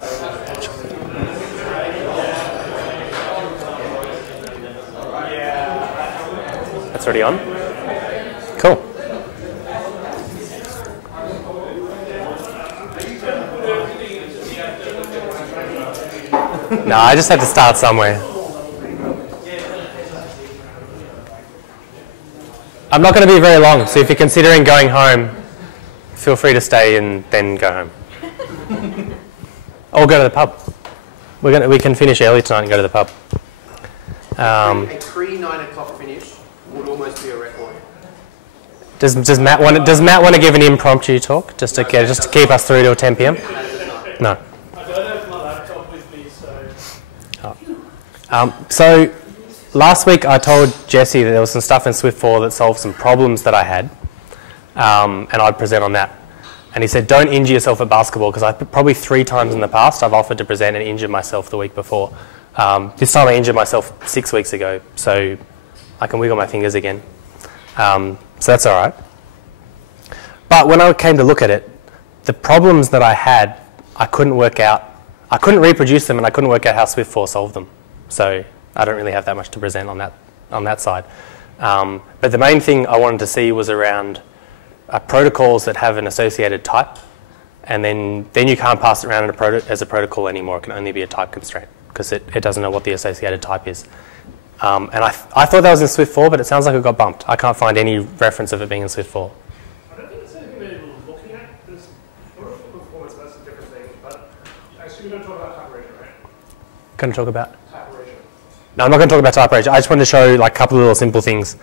That's already on? Cool. No, I just had to start somewhere. I'm not going to be very long, so if you're considering going home, feel free to stay and then go home. Or go to the pub. We can finish early tonight and go to the pub. A pre-9 o'clock finish would almost be a record. Does Matt want to give an impromptu talk just to keep us through till 10 p.m? No. I don't have my laptop with me, so. So last week I told Jesse that there was some stuff in Swift 4 that solved some problems that I had, and I'd present on that. And he said, don't injure yourself at basketball, because probably 3 times in the past I've offered to present and injured myself the week before. This time I injured myself 6 weeks ago, so I can wiggle my fingers again. So that's all right. But when I came to look at it, the problems that I had, I couldn't work out. I couldn't reproduce them, and I couldn't work out how Swift 4 solved them. So I don't really have that much to present on that side. But the main thing I wanted to see was around protocols that have an associated type, and then you can't pass it around as a protocol anymore. It can only be a type constraint because it doesn't know what the associated type is. And I thought that was in Swift 4, but it sounds like it got bumped. I can't find any reference of it being in Swift 4. I don't think it's anything that you're looking at. There's performance, that's a different thing. But I assume you're going to talk about type ratio, right? Going to talk about? Type ratio. No, I'm not going to talk about type ratio. I just wanted to show like a couple of little simple things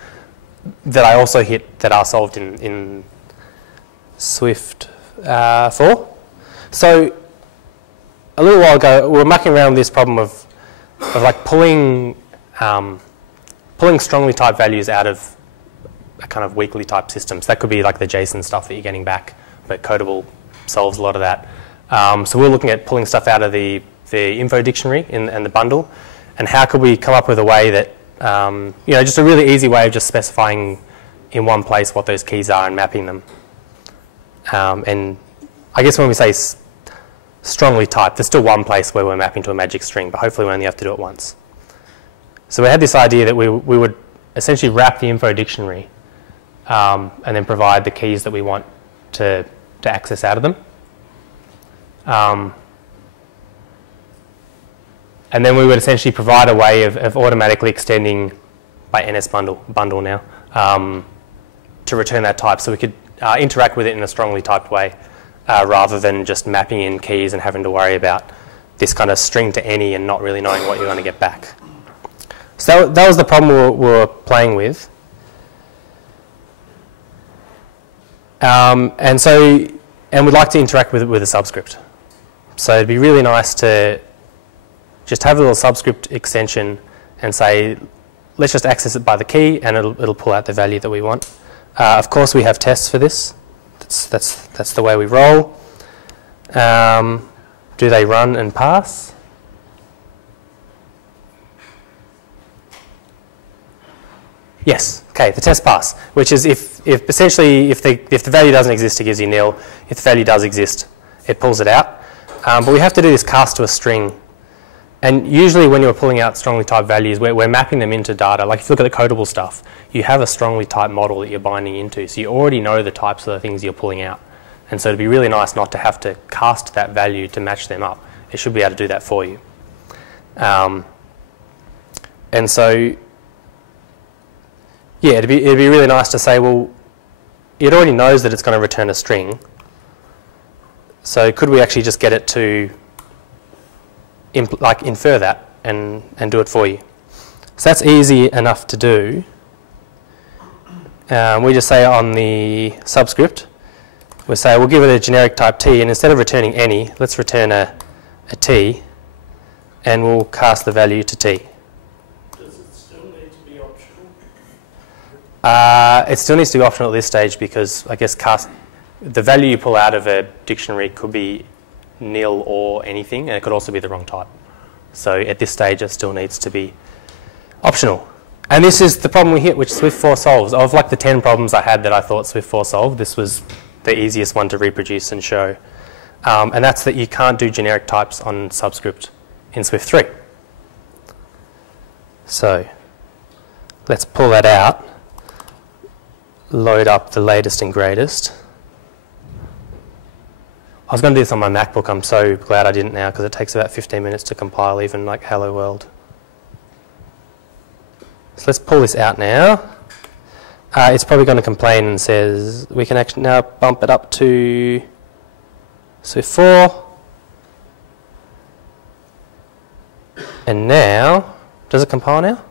that I also hit that are solved in Swift 4. So a little while ago, we were mucking around with this problem of like pulling strongly typed values out of a kind of weakly typed systems. That could be like the JSON stuff that you're getting back, but Codable solves a lot of that. So we're looking at pulling stuff out of the info dictionary and the bundle, and how could we come up with a way that, just a really easy way of just specifying in one place what those keys are and mapping them. And I guess when we say strongly typed, there's still one place where we're mapping to a magic string, but hopefully we only have to do it once. So we had this idea that we would essentially wrap the info dictionary and then provide the keys that we want to access out of them. And then we would essentially provide a way of automatically extending by NS bundle now to return that type, so we could interact with it in a strongly typed way rather than just mapping in keys and having to worry about this kind of string to any and not really knowing what you're going to get back. So that was the problem we were playing with. And we'd like to interact with it with a subscript. So it'd be really nice to just have a little subscript extension and say, let's just access it by the key, and it'll pull out the value that we want. Of course, we have tests for this. That's the way we roll. Do they run and pass? Yes. Okay. The test pass, which is if the value doesn't exist, it gives you nil. If the value does exist, it pulls it out. But we have to do this cast to a string. And usually when you're pulling out strongly typed values, we're mapping them into data. Like if you look at the Codable stuff, you have a strongly typed model that you're binding into. So you already know the types of the things you're pulling out. And so it'd be really nice not to have to cast that value to match them up. It should be able to do that for you. And so, yeah, it'd be really nice to say, well, it already knows that it's going to return a string. So could we actually just get it to infer that and do it for you? So that's easy enough to do. We just say on the subscript, we'll say we'll give it a generic type t, and instead of returning any, let's return a t, and we'll cast the value to t. Does it still need to be optional? It still needs to be optional at this stage because I guess the value you pull out of a dictionary could be nil or anything, and it could also be the wrong type. So at this stage, it still needs to be optional. And this is the problem we hit, which Swift 4 solves. Of like the 10 problems I had that I thought Swift 4 solved, this was the easiest one to reproduce and show. And that's that you can't do generic types on subscript in Swift 3. So let's pull that out, load up the latest and greatest. I was going to do this on my MacBook. I'm so glad I didn't now because it takes about 15 minutes to compile even like Hello World. So let's pull this out now. It's probably going to complain and says we can actually now bump it up to Swift 4. And now, does it compile now?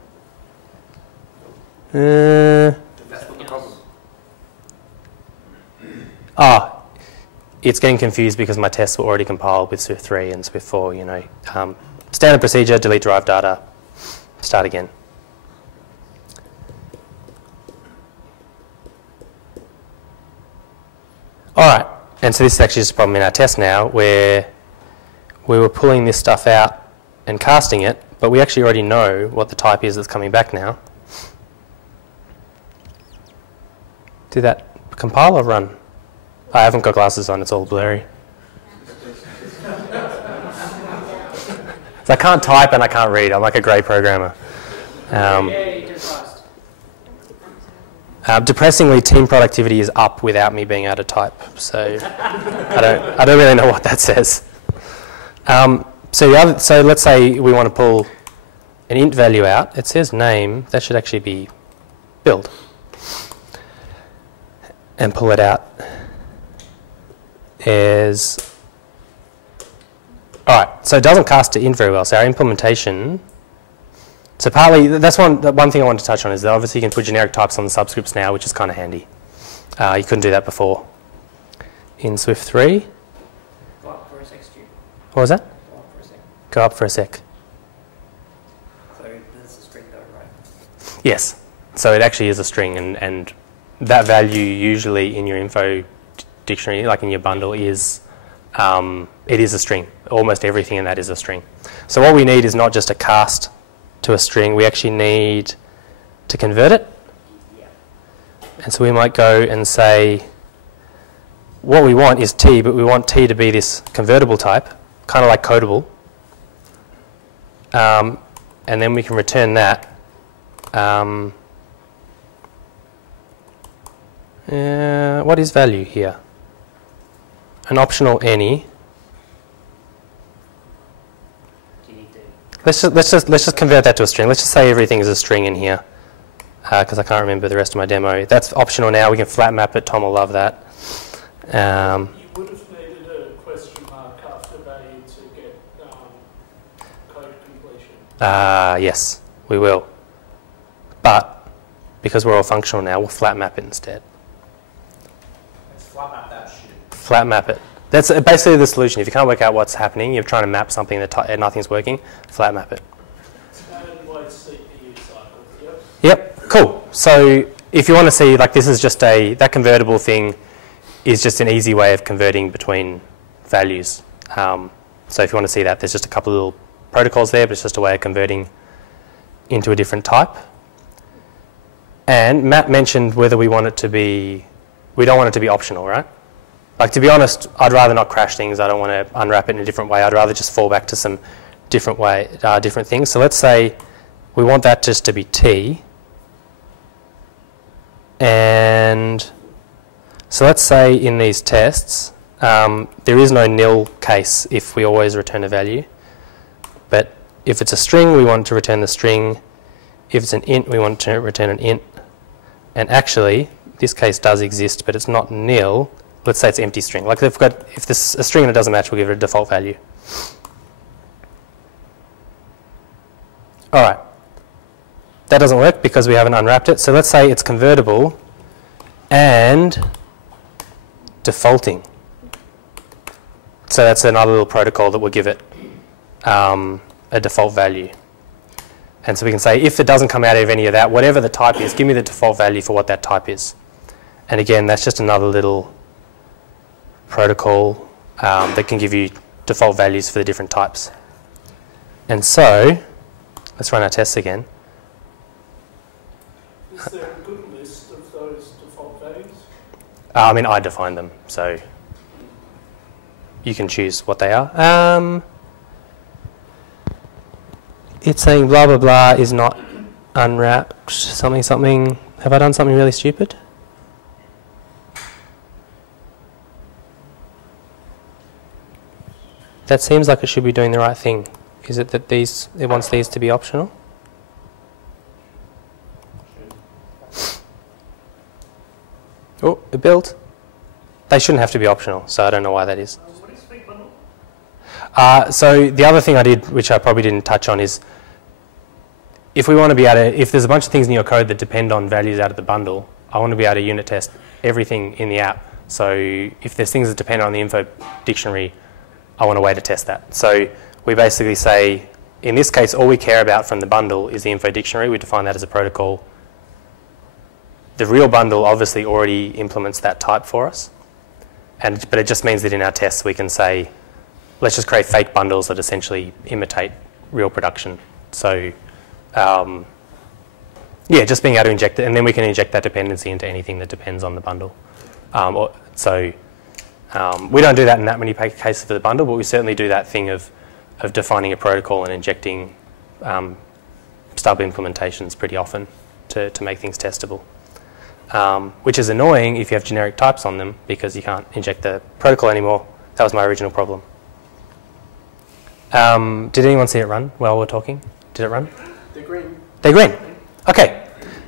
That's not the problem. It's getting confused because my tests were already compiled with Swift 3 and Swift 4, you know. Standard procedure, delete derived data, start again. All right, and so this is actually just a problem in our test now where we were pulling this stuff out and casting it, but we actually already know what the type is that's coming back now. Did that compile or run? I haven't got glasses on, it's all blurry. So I can't type and I can't read, I'm like a grey programmer. Depressingly, team productivity is up without me being able to type, so I don't really know what that says. So let's say we want to pull an int value out. It says name, that should actually be build. And pull it out as... Alright, so it doesn't cast to int very well, so our implementation... So partly, that's one thing I wanted to touch on is that obviously you can put generic types on the subscripts now, which is kind of handy. You couldn't do that before. In Swift 3... Go up for a sec, Stu. What was that? Go up for a sec. Go up for a sec. So there's a string though, right? Yes. So it actually is a string, and that value usually in your info dictionary, like in your bundle, is it is a string. Almost everything in that is a string. So what we need is not just a cast to a string, we actually need to convert it. Yeah. And so we might go and say, what we want is t, but we want t to be this convertible type, kind of like codable. And then we can return that. What is value here? An optional any. Let's just convert that to a string. Let's just say everything is a string in here, because I can't remember the rest of my demo. That's optional now. We can flat map it. Tom will love that. You would have needed a question mark after value to get code completion. Yes, we will. But because we're all functional now, we'll flat map it instead. Let's flat map that shit. Flat map it. That's basically the solution. If you can't work out what's happening, you're trying to map something that nothing's working, flat map it. And wait CPU cycle. Yep, cool. So if you want to see, like this is just that convertible thing is just an easy way of converting between values. So if you want to see that, there's just a couple of little protocols there, but it's just a way of converting into a different type. And Matt mentioned whether we want it to be, we don't want it to be optional, right? Like, to be honest, I'd rather not crash things. I don't want to unwrap it in a different way. I'd rather just fall back to some different things. So let's say we want that just to be t. And so let's say in these tests, there is no nil case if we always return a value. But if it's a string, we want to return the string. If it's an int, we want to return an int. And actually, this case does exist, but it's not nil. Let's say it's empty string. Like if this a string that doesn't match, we'll give it a default value. All right. That doesn't work because we haven't unwrapped it. So let's say it's convertible and defaulting. So that's another little protocol that will give it a default value. And so we can say if it doesn't come out of any of that, whatever the type is, give me the default value for what that type is. And again, that's just another little protocol that can give you default values for the different types. And so, let's run our tests again. Is there a good list of those default values? I mean, I define them, so you can choose what they are. It's saying blah, blah, blah is not unwrapped, something, something. Have I done something really stupid? That seems like it should be doing the right thing. Is it that it wants these to be optional? Oh, it built. They shouldn't have to be optional, so I don't know why that is. What is big bundle? So the other thing I did, which I probably didn't touch on, is if we want to be able to, if there's a bunch of things in your code that depend on values out of the bundle, I want to be able to unit test everything in the app. So if there's things that depend on the info dictionary, I want a way to test that. So we basically say, in this case, all we care about from the bundle is the info dictionary. We define that as a protocol. The real bundle obviously already implements that type for us. But it just means that in our tests we can say, let's just create fake bundles that essentially imitate real production. So yeah, just being able to inject it, and then we can inject that dependency into anything that depends on the bundle. We don't do that in that many cases for the bundle, but we certainly do that thing of defining a protocol and injecting stub implementations pretty often to make things testable. Which is annoying if you have generic types on them because you can't inject the protocol anymore. That was my original problem. Did anyone see it run while we're talking? Did it run? They're green. They're green. Okay.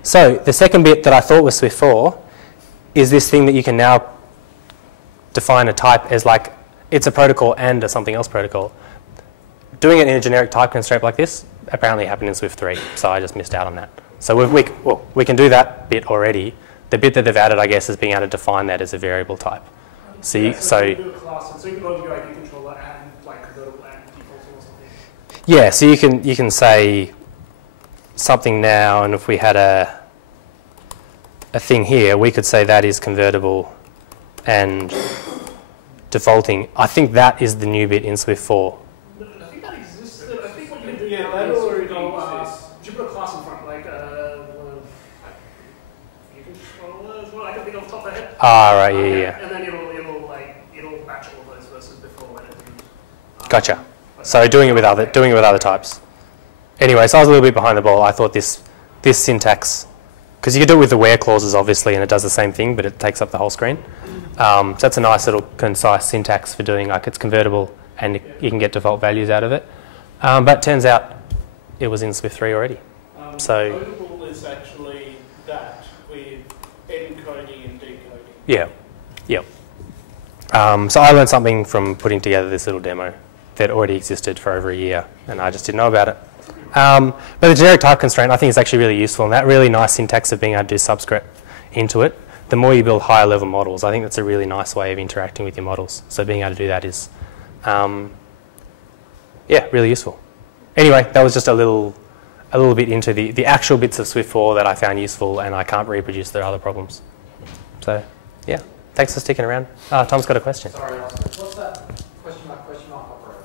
So the second bit that I thought was Swift 4 is this thing that you can now define a type as like it's a protocol and a something else protocol. Doing it in a generic type constraint like this apparently happened in Swift 3, so I just missed out on that. So we can do that bit already. The bit that they've added, I guess, is being able to define that as a variable type. So you can do a class, so you can load your IP controller and like convertible and default or something. Yeah, so you can say something now, and if we had a thing here, we could say that is convertible and defaulting. I think that is the new bit in Swift 4. I think that existed. I think what you can do, yeah, that already exists. You put a class in front, like you controller is what I can think off the top of my head. Ah, right, yeah. And then it'll match all those versus before when it. Gotcha. So doing it with other types. Anyway, so I was a little bit behind the ball. I thought this syntax, because you could do it with the where clauses obviously, and it does the same thing, but it takes up the whole screen. So that's a nice little concise syntax for doing, like it's convertible and you can get default values out of it. But turns out it was in Swift 3 already. So Codable is actually that with encoding and decoding. yeah. So I learned something from putting together this little demo that already existed for over a year, and I just didn't know about it. But the generic type constraint I think is actually really useful, and that really nice syntax of being able to do subscript into it. The more you build higher level models, I think that's a really nice way of interacting with your models. So being able to do that is, yeah, really useful. Anyway, that was just a little bit into the actual bits of Swift 4 that I found useful, and I can't reproduce their other problems. So, yeah, thanks for sticking around. Tom's got a question. Sorry, what's that question mark operator?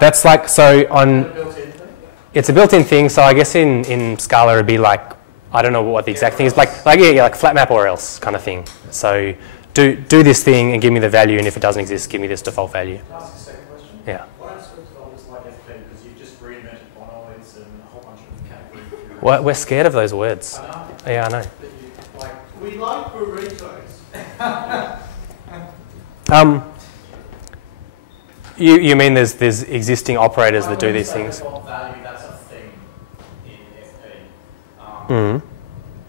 That's like, so on, Built-in thing? it's a built-in thing, so I guess in Scala it'd be like, I don't know what the exact thing is, like flat map or else kind of thing. So do this thing and give me the value, and if it doesn't exist, give me this default value. Can I ask a second question? Yeah. Why don't Swift developers like FP? Because you've just reinvented monoids and a whole bunch of categories. Well, we're scared of those words. I know. Yeah, I know. But you, like, We like burritos. You mean there's existing operators that do these when you things? say default value, that's a thing in FP. Mm.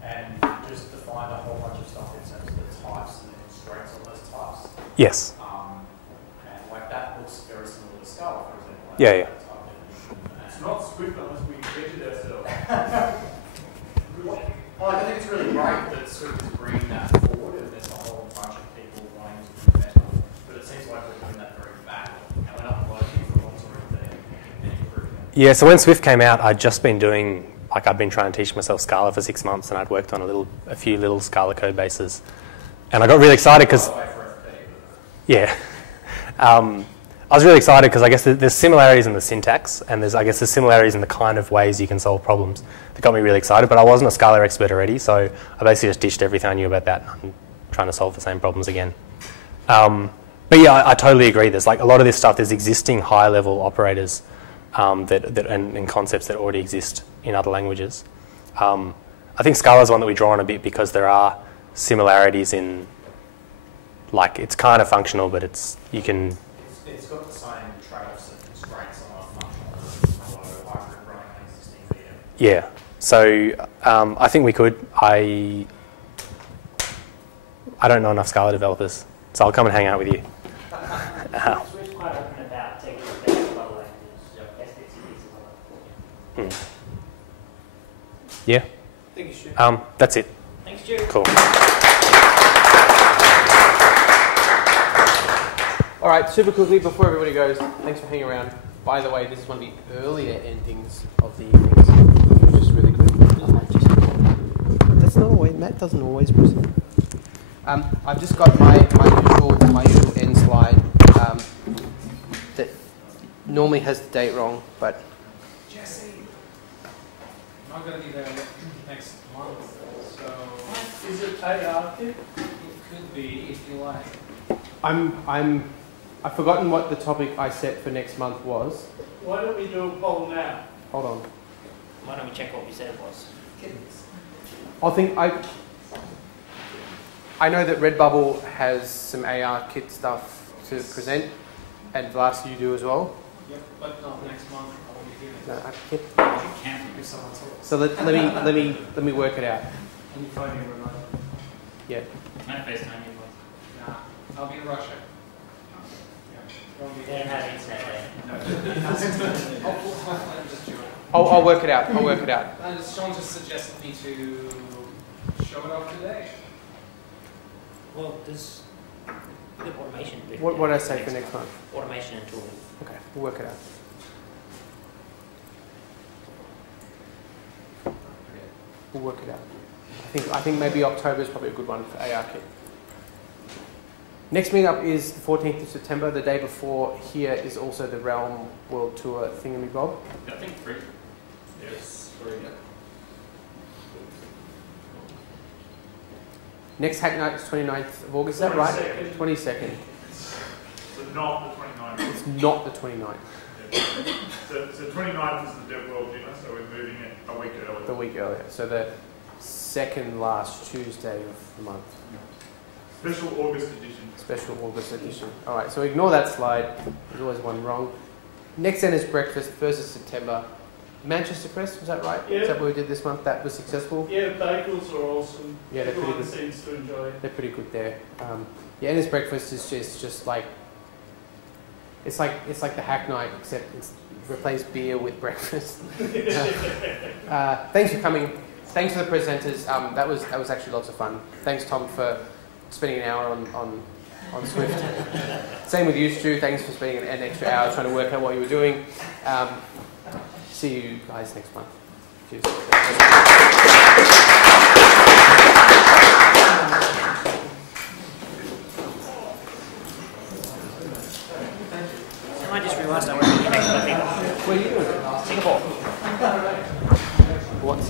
And you just defined a whole bunch of stuff in terms of the types and the constraints on those types. Yes. And like that looks very similar to Scala, for example. Like Yeah, yeah. that type definition. It's not Swift unless we invented ourselves. Well, I think it's really great that Swift is bringing that forward, and there's a whole bunch of people wanting to do better. But it seems like we're doing that very badly, and we're not working for what's already there and improving it. Yeah, so when Swift came out, I'd just been doing, like I'd been trying to teach myself Scala for 6 months, and I'd worked on a few little Scala code bases. And I got really excited because, yeah. I was really excited because I guess there's similarities in the syntax, and there's similarities in the kind of ways you can solve problems that got me really excited. But I wasn't a Scala expert already, so I basically just ditched everything I knew about that and I'm trying to solve the same problems again. But yeah, I totally agree. There's like a lot of this stuff. There's existing high-level operators and concepts that already exist in other languages. I think Scala is one that we draw on a bit because there are similarities in, like, it's kind of functional, but it's It's got the same trade-offs and constraints on a functional hybrid running an existing VM. Yeah. So I think we could. I don't know enough Scala developers, so I'll come and hang out with you. We're quite open about taking advantage of other languages, SBTs and all that. Yeah. Thank you, Stu. That's it. Thanks, Stu. Cool. All right, super quickly before everybody goes, thanks for hanging around. By the way, this is one of the earlier endings of the evenings. Just really quick. That's not always, Matt doesn't always present. I've just got my usual end slide that normally has the date wrong, but Jesse, I'm not going to be there next month, so Is it AR kit? it could be if you like. I've forgotten what the topic I set for next month was. Why don't we do a poll now? Hold on. Why don't we check what we said it was? I know that Redbubble has some AR kit stuff to present, and Vlas, you do as well. Yep, but not next month. I won't be here. No, I kit. You can't if someone's here. So let me work it out. Can you phone me remote? Yeah. Can I FaceTime you? Nah, I'll be in Russia. They don't have internet there. No. I'm just joking. I'll work it out. I'll work it out. Sean just suggested me to show it off today. Well, there's good automation. What did I say for next month? Automation and tooling. Okay, we'll work it out. We'll work it out. I think maybe October is probably a good one for AR kit. Next meetup is the 14th of September. The day before here is also the Realm World Tour thingamabob. I think free. Yes, free. Next hack night is 29th of August, is that right? 22nd. So not the 29th. It's not the 29th, So 29th is the Dev World dinner, so we're moving it a week earlier. the week earlier. So the second last Tuesday of the month. Special August edition. Special August edition. All right, so ignore that slide. There's always one wrong. Next then is breakfast, 1st of September. Manchester Press, was that right? Yeah. Is that what we did this month? That was successful? Yeah, bagels are awesome. Yeah, they're pretty Everyone good. seems to enjoy it. They're pretty good there. Yeah, and this breakfast is just like it's like the hack night, except it's replace beer with breakfast. Thanks for coming. Thanks for the presenters. That was actually lots of fun. Thanks, Tom, for spending an hour on Swift. Same with you, Stu. Thanks for spending an extra hour trying to work out what you were doing. See you guys next month. Cheers. I just realised I won't be here next month either. Where are you doing? Singapore. What's